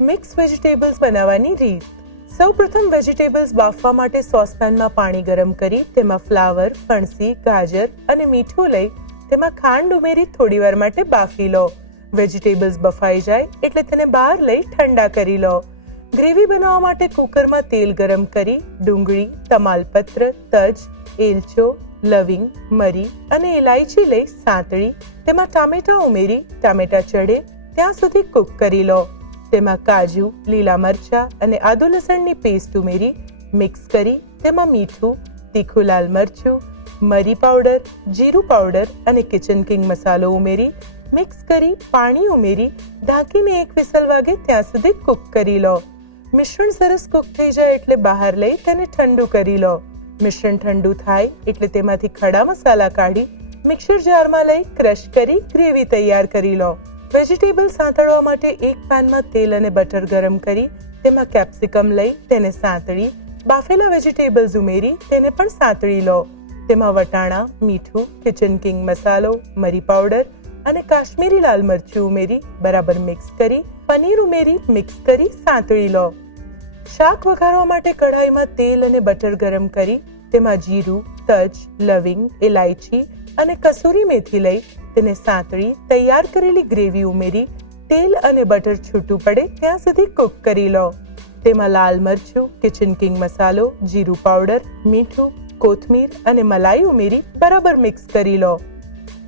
Mix vegetables બનાવવાની રીત। સૌપ્રથમ વેજીટેબલ્સ બાફવા માટે સોસપેનમાં પાણી ગરમ કરી તેમાં ફ્લાવર, ફણસી, ગાજર અને મીઠું લઈ તેમાં ખાંડ ઉમેરી થોડીવાર માટે બાફી લો। વેજીટેબલ્સ બફાઈ જાય એટલે તેને બહાર લઈ ઠંડા કરી લો। ગ્રેવી બનાવવા માટે કુકરમાં તેલ ગરમ કરી ડુંગળી, તમાલપત્ર, તજ, એલચો, લવિંગ, મરી અને ઇલાયચી લઈ સાંતળી તેમાં ટામેટા ઉમેરી ટામેટા ચડે ત્યાં સુધી કુક કરી લો। તેમાં કાજુ, લીલા મરચા અને આદુ લસણની પેસ્ટ ઉમેરી મિક્સ કરી તેમાં મીઠું, તીખું લાલ મરચું, મરી પાવડર, જીરું પાવડર અને કિચન કિંગ મસાલો ઉમેરી મિક્સ કરી પાણી ઉમેરી ઢાંકીને એક વિસલ વાગે ત્યાં સુધી કુક કરી લો। મિશ્રણ સરસ કુક થઈ જાય એટલે બહાર લઈ તેને ઠંડુ કરી લો। મિશ્રણ ઠંડુ થાય એટલે તેમાંથી ખડા મસાલા કાઢી મિક્સર જારમાં લઈ ક્રશ કરી ગ્રેવી તૈયાર કરી લો। વેજીટેબલ સાંતળવા માટે એક પેનમાં તેલ અને બટર ગરમ કરી તેમાં કેપ્સિકમ લઈ તેને સાંતળી બાફેલા વેજીટેબલ્સ ઉમેરી તેને પણ સાંતળી લો। તેમાં વટાણા, મીઠું, કિચન કિંગ મસાલો, મરી પાવડર અને કાશ્મીરી લાલ મરચું ઉમેરી બરાબર મિક્સ કરી પનીર ઉમેરી મિક્સ કરી સાંતળી લો। શાક વઘારવા માટે કઢાઈમાં તેલ અને બટર ગરમ કરી તેમાં જીરું, તજ, લવિંગ, ઇલાયચી અને કસૂરી મેથી લઈ તેને સાંતળી તૈયાર કરેલી ગ્રેવી ઉમેરી તેલ અને બટર છૂટું પડે ત્યાં સુધી કુક કરી લો। તેમાં લાલ મરચું, કિચન કિંગ મસાલો, જીરું પાવડર, મીઠું, કોથમીર અને મલાઈ ઉમેરી બરાબર મિક્સ કરી લો।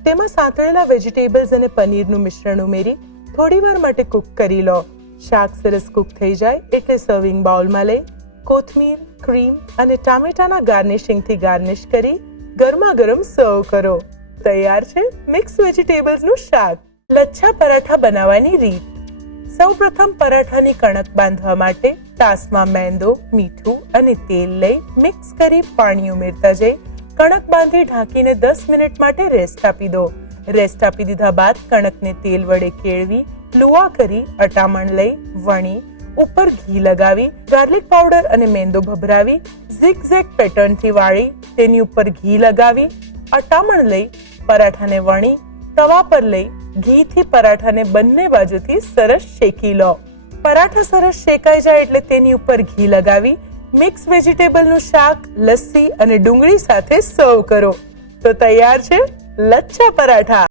તેમાં સાંતળેલા વેજીટેબલ્સ અને પનીરનું મિશ્રણ ઉમેરી થોડીવાર માટે કુક કરી લો। શાક સરસ કુક થઈ જાય એટલે સર્વિંગ બાઉલમાં લઈ કોથમીર, ક્રીમ અને ટામેટાના ગાર્નિશિંગથી ગાર્નિશ કરી ગરમા ગરમ સર્વ કરો। તૈયાર છે મિક્સ વેજીટેબલ્સનું શાક। લચ્છા પરાઠા બનાવવાની રીત। સૌપ્રથમ પરાઠાની કણક બાંધવા માટે તાસમાં મેંદો, મીઠું અને તેલ લઈ મિક્સ કરી પાણી ઉમેરતા જઈ કણક બાંધી ઢાંકીને 10 મિનિટ માટે રેસ્ટ આપી દો। રેસ્ટ આપી દીધા બાદ કણકને તેલ વડે કેળવી લુવા કરી અટામણ લઈ વણી ઉપર ઘી લગાવી ગાર્લિક પાવડર અને મેંદો ભભરાવી ઝિગઝેગ પેટર્નથી વાળી તેની ઉપર ઘી લગાવી અટામણ લઈ પરાઠાને વણી તવા પર લઈ ઘીથી પરાઠાને બંને બાજુથી સરસ શેકી લો। પરાઠા સરસ શેકાઈ જાય એટલે તેની ઉપર ઘી લગાવી મિક્સ વેજીટેબલનું શાક લસ્સી અને ડુંગળી સાથે સર્વ કરો। તો તૈયાર છે લચ્છા પરાઠા।